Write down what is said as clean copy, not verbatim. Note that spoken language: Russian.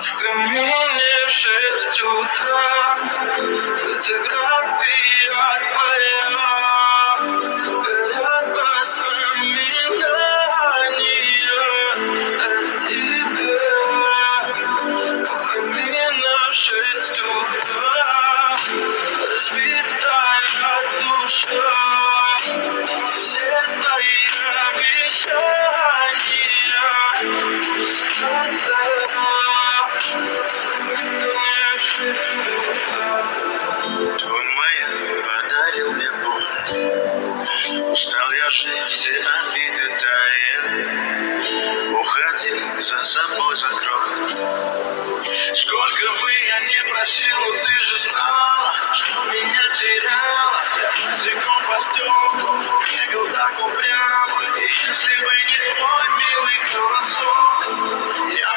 В камине 6 утра, фотография твоя, горят воспоминания о тебе. В камине 6 утра, разбитая душа, все твои обещания пустота. Твой маяк подарил мне боль. Устал я жить, все обиды таяли. Уходи, за собой закрой. Сколько бы я не просил, но ты же знала, что меня теряла. Я босиком по стеклу бегал так упрямо. И если бы не твой милый голосок, я